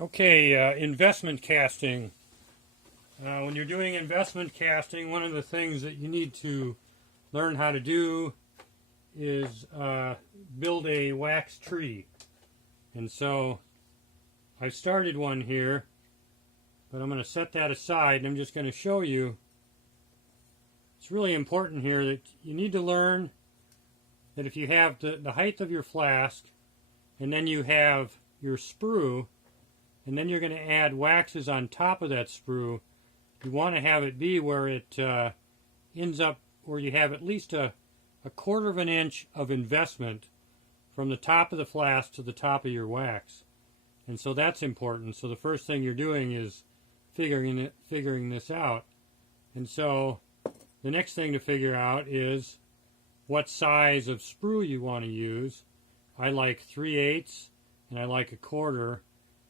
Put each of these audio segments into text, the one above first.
Okay, investment casting. When you're doing investment casting, one of the things that you need to learn how to do is build a wax tree. And so I've started one here, but I'm going to set that aside and I'm just going to show you. It's really important here that you need to learn that if you have the height of your flask and then you have your sprue, and then you're going to add waxes on top of that sprue, you want to have it be where it ends up where you have at least a quarter of an inch of investment from the top of the flask to the top of your wax. And so that's important. So the first thing you're doing is figuring this out. And so the next thing to figure out is what size of sprue you want to use. I like 3/8 and I like 1/4.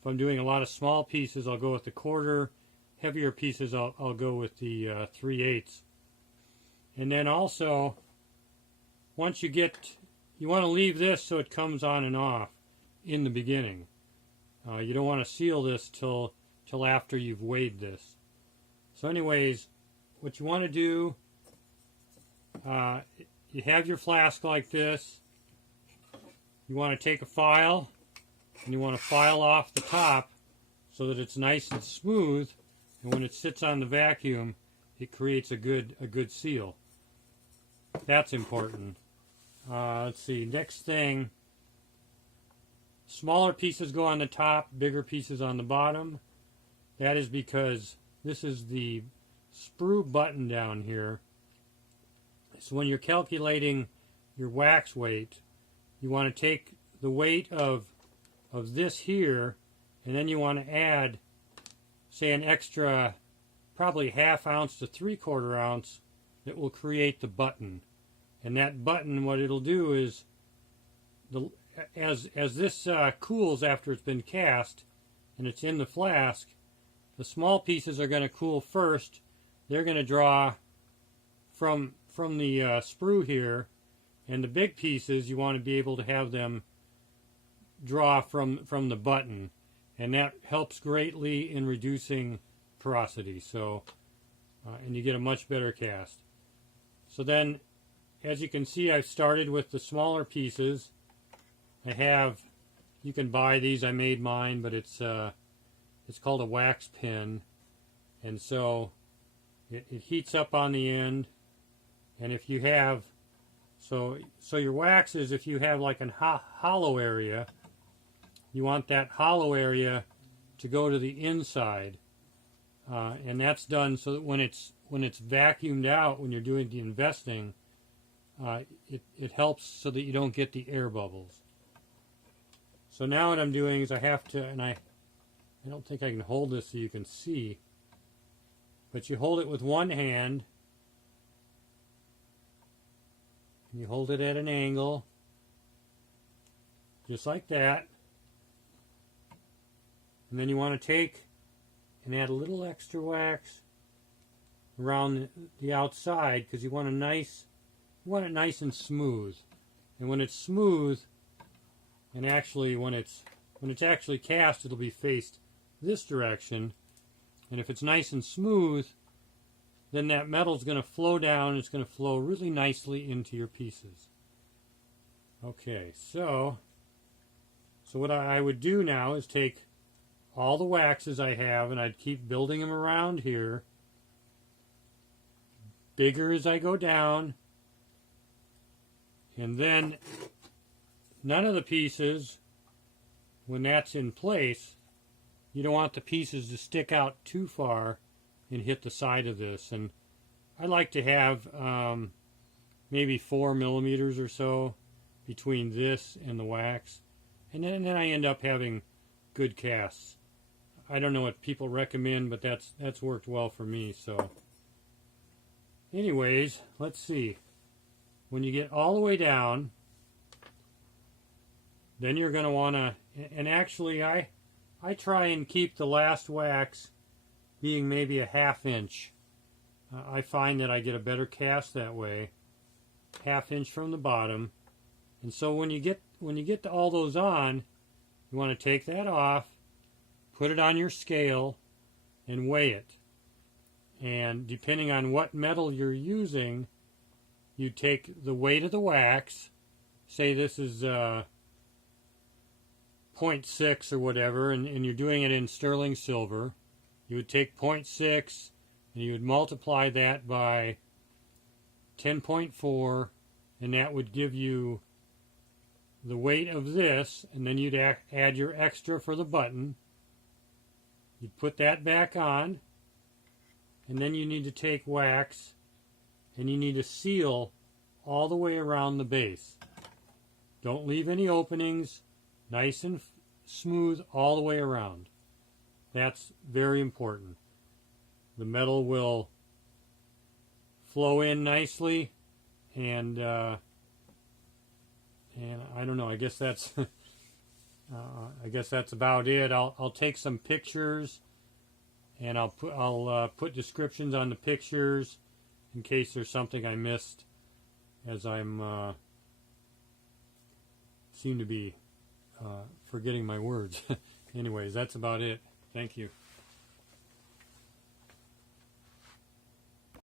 If I'm doing a lot of small pieces, I'll go with the 1/4. Heavier pieces, I'll go with the 3/8. And then also, once you want to leave this so it comes on and off in the beginning. You don't want to seal this till after you've weighed this. So anyways, what you want to do, you have your flask like this. You want to take a file, and you want to file off the top so that it's nice and smooth, and when it sits on the vacuum, it creates a good seal. That's important. Let's see, next thing, smaller pieces go on the top, bigger pieces on the bottom. That is because this is the sprue button down here. So when you're calculating your wax weight, you want to take the weight of this here, and then you want to add, say, an extra probably 1/2 ounce to 3/4 ounce that will create the button. And that button, what it'll do is, as this cools after it's been cast and it's in the flask, the small pieces are going to cool first. They're going to draw from the sprue here, and the big pieces you want to be able to have them draw from the button, and that helps greatly in reducing porosity. So and you get a much better cast. So then, as you can see, I've started with the smaller pieces. You can buy these, I made mine, but it's called a wax pen, and so it heats up on the end. And if you have, so your waxes, if you have like a hollow area, you want that hollow area to go to the inside, and that's done so that when it's vacuumed out, when you're doing the investing, it helps so that you don't get the air bubbles. So now what I'm doing is I have to, and I don't think I can hold this so you can see, but you hold it with one hand, and you hold it at an angle, just like that. And then you want to take and add a little extra wax around the outside, because you want it nice and smooth. And when it's smooth, and actually when it's actually cast, it'll be faced this direction. And if it's nice and smooth, then that metal's going to flow down. It's going to flow really nicely into your pieces. Okay, so what I would do now is take all the waxes I have, and I'd keep building them around here, bigger as I go down, and then none of the pieces, when that's in place, you don't want the pieces to stick out too far and hit the side of this. And I like to have maybe 4 millimeters or so between this and the wax, and then I end up having good casts. I don't know what people recommend, but that's worked well for me. So anyways, let's see. When you get all the way down, then you're going to want to, and actually I try and keep the last wax being maybe 1/2 inch. I find that I get a better cast that way, 1/2 inch from the bottom. And so when you get to all those on, you want to take that off, put it on your scale and weigh it. And depending on what metal you're using, you take the weight of the wax. Say this is 0.6 or whatever, and you're doing it in sterling silver. You would take 0.6 and you would multiply that by 10.4, and that would give you the weight of this, and then you'd add your extra for the button. You'd put that back on, and then you need to take wax and you need to seal all the way around the base. Don't leave any openings, nice and smooth all the way around. That's very important. The metal will flow in nicely, and I don't know, I guess that's about it. I'll take some pictures, and I'll put descriptions on the pictures in case there's something I missed, as I'm seem to be forgetting my words. Anyways, that's about it. Thank you.